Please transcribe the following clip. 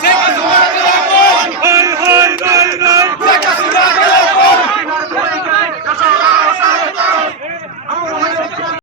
Take us away!